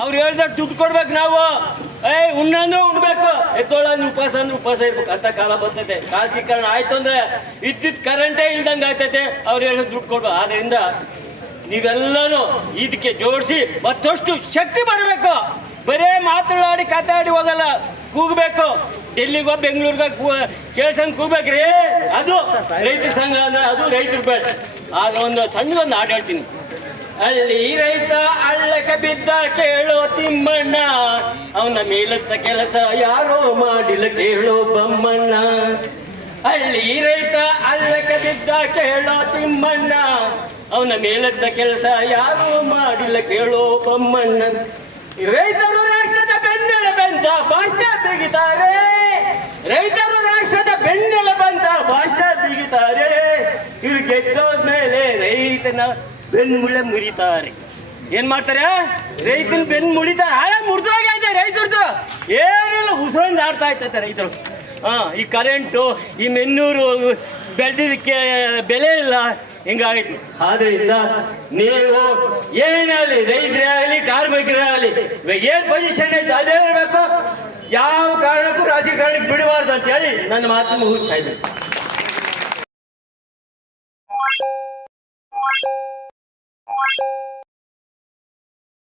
ಅವ್ರು ಹೇಳ್ದಾಗ ದುಡ್ಡು ಕೊಡ್ಬೇಕು ನಾವು. ಉಣ್ಣಂದ್ರೆ ಉಣ್ಬೇಕು, ಎದ್ದೋಳ ಉಪವಾಸ ಅಂದ್ರೆ ಉಪವಾಸ ಇರ್ಬೇಕು ಅಂತ ಕಾಲ ಬರ್ತೈತೆ. ಖಾಸಗೀಕರಣ ಆಯ್ತು ಅಂದ್ರೆ ವಿದ್ಯುತ್ ಕರೆಂಟೇ ಇಲ್ದಂಗೆ ಆಗ್ತೈತೆ. ಅವ್ರು ಹೇಳೋದು ದುಡ್ಡು ಕೊಡ್ಬೇಕು. ಆದ್ರಿಂದ ನೀವೆಲ್ಲರೂ ಇದಕ್ಕೆ ಜೋಡಿಸಿ ಮತ್ತಷ್ಟು ಶಕ್ತಿ ಬರಬೇಕು. ಬರೇ ಮಾತನಾಡಿ ಕಾತಾಡಿ ಹೋಗಲ್ಲ, ಕೂಗಬೇಕು. ಡೆಲ್ಲಿಗೋ ಬೆಂಗಳೂರಿಗೋ ಕೇಳ್ಸಂಗೆ ಕೂಗ್ಬೇಕ್ರಿ. ಅದು ರೈತರ ಸಂಘ ಅಂದ್ರೆ ಅದು ರೈತರು ಬೇಡ. ಆದ್ರೆ ಒಂದು ಸಣ್ಣದೊಂದು ಹಾಡು ಹೇಳ್ತೀನಿ. ಅಲ್ಲಿ ರೈತ ಹಳ್ಳಕ್ಕೆ ಬಿದ್ದ ಕೇಳೋ ತಿಮ್ಮಣ್ಣ, ಅವನ ಮೇಲತ್ತ ಕೆಲಸ ಯಾರೋ ಮಾಡಿಲ್ಲ ಕೇಳೋ ಬಮ್ಮಣ್ಣ. ಅಲ್ಲಿ ರೈತ ಹಳ್ಳಕ್ಕೆ ಬಿದ್ದ ಕೇಳೋ ತಿಮ್ಮಣ್ಣ, ಅವನ ಮೇಲತ್ತ ಕೆಲಸ ಯಾರೋ ಮಾಡಿಲ್ಲ ಕೇಳೋ ಬಮ್ಮಣ್ಣ. ರೈತರು ರಾಷ್ಟ್ರದ ಬೆನ್ನೆಲುಬಂತ ಭಾಷಣ ಬಿಗಿತಾರೆ, ರೈತರು ರಾಷ್ಟ್ರದ ಬೆನ್ನೆಲುಬಂತ ಭಾಷಣ ಬಿಗಿತಾರೆ. ಇವ್ರು ಗೆದ್ದೋದ್ಮೇಲೆ ರೈತನ ಬೆನ್ಮುಳೆ ಮುರಿತಾರೆ. ಏನ್ ಮಾಡ್ತಾರೆ? ರೈತನ ಬೆನ್ನು ಮುಳಿತಾರೆ. ಮುರಿದೋಗೈತೆ ರೈತರದ್ದು. ಏನಿಲ್ಲ, ಉಸಿರಿಂದ ಆಡ್ತಾ ಇರ್ತೈತೆ ರೈತರು. ಈ ಕರೆಂಟು, ಈ ಮೆನ್ನೂರು ಬೆಳೆದಿದ್ದಕ್ಕೆ ಬೆಲೆ ಇಲ್ಲ, ಹಿಂಗಾಗೈತಿ. ಆದ್ರಿಂದ ನೀವು ಏನಾಗಲಿ, ರೈತರೇ ಆಗಲಿ ಕಾರ್ಮಿಕರೇ ಆಗಲಿ, ಏನ್ ಪೊಸಿಷನ್ ಐತೆ ಅದೇ ಇರಬೇಕು. ಯಾವ ಕಾರಣಕ್ಕೂ ರಾಜಕಾರಣಕ್ಕೆ ಬಿಡಬಾರ್ದು ಅಂತ ಹೇಳಿ ನನ್ನ ಮಾತನ್ನು ಮುಗಿಸ್ತಾ ಇದ್ದೆ.